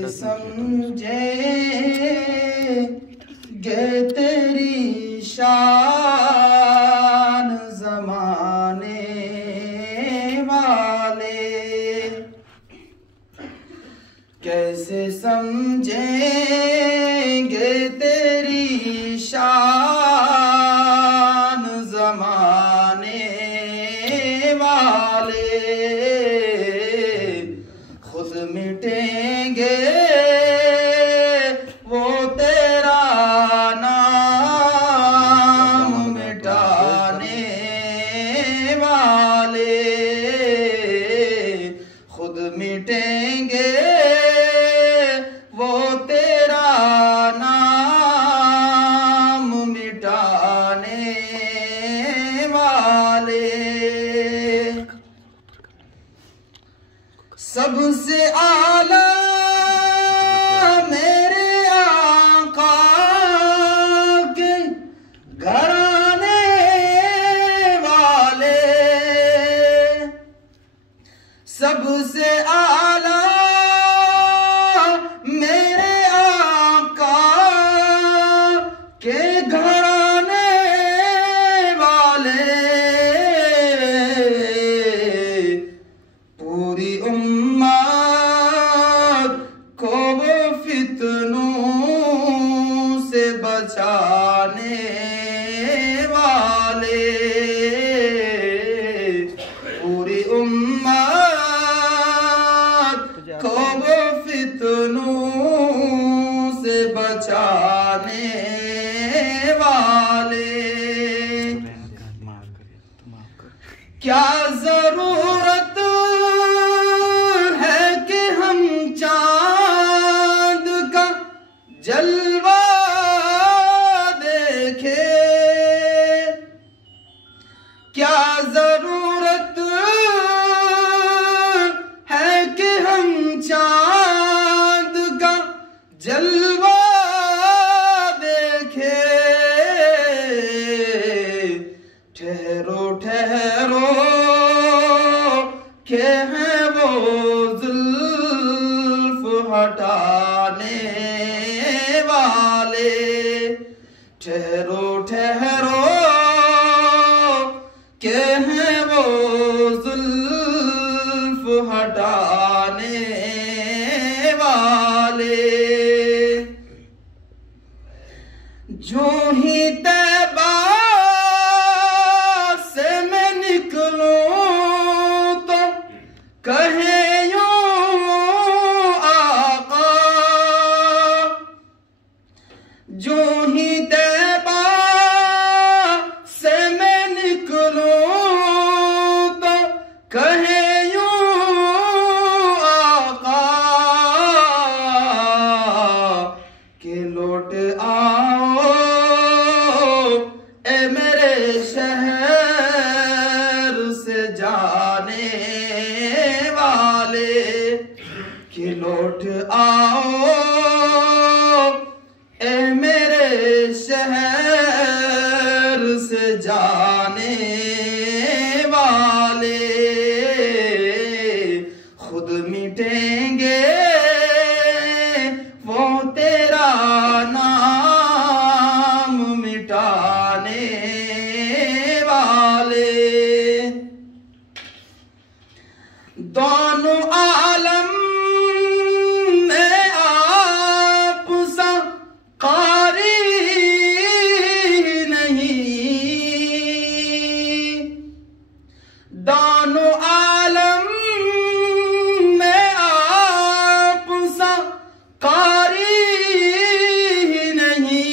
समझे गे तेरी शान ज़माने वाले, कैसे समझेंगे तेरी शान ज़माने वाले। खुद मिटेंगे वो तेरा नाम मिटाने वाले, खुद मिटेंगे वो तेरा नाम मिटाने वाले। सबसे आला मेरे आका के घराने वाले, सबसे आला मेरे आका के घराने वाले। पूरी उम्मत को वो फितनों से बचाने वाले, पूरी उम्मत को वो फितनों से बचाने वाले। क्या जरूरत है कि हम चांद का जलवा देखें, क्या जरूरत है कि हम चांद का जलवा देखें। ठहरो ठहरो के हैं वो जुल्फ हटाने वाले, ठहरो ठहरो के हैं वो जुल्फ हटाने वाले। जो ही तैबा से मैं निकलूं तो कहे यूं आका, जो ही तैबा से मैं निकलूं तो कहे यूं आका कि लौट आओ ए मेरे शहर से जाने वाले, कि लौट आओ ए मेरे शहर से जाने वाले। खुद मिटेंगे वो तेरा नाम मिटाने वाले। दोनों आलम में आप सा कारी नहीं, दोनों आलम में आप सा कारी नहीं।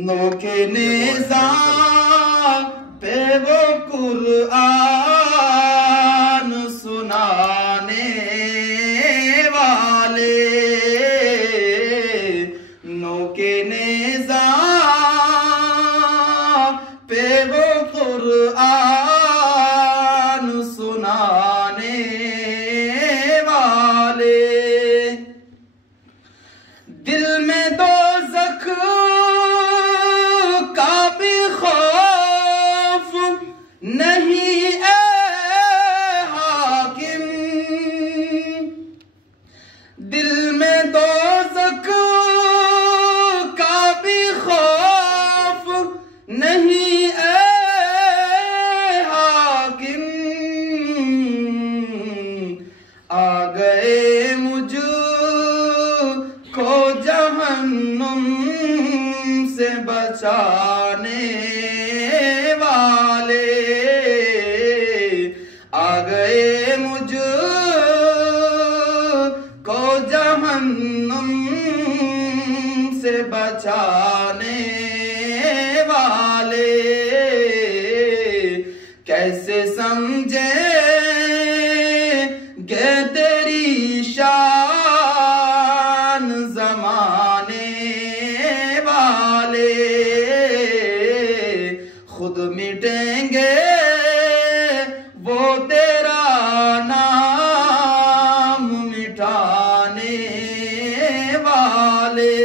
नोके नेज़ा पे वो कुरआन सुनाने वाले, नोके नेज़ा पे वो कुरआन सुनाने वाले। दिल में दोज़ख का भी खौफ न नहीं ए हाकिम, दिल में दोज़ख का भी खौफ नहीं ए हाकिम। आ गए मुझको जहन्नुम से बचाने वाले, आ गए मुझको जहन्नुम से बचाने वाले। कैसे समझे गे तेरी शान ज़माने वाले, खुद मिटेंगे वो तेरा नाम मिटाने वाले।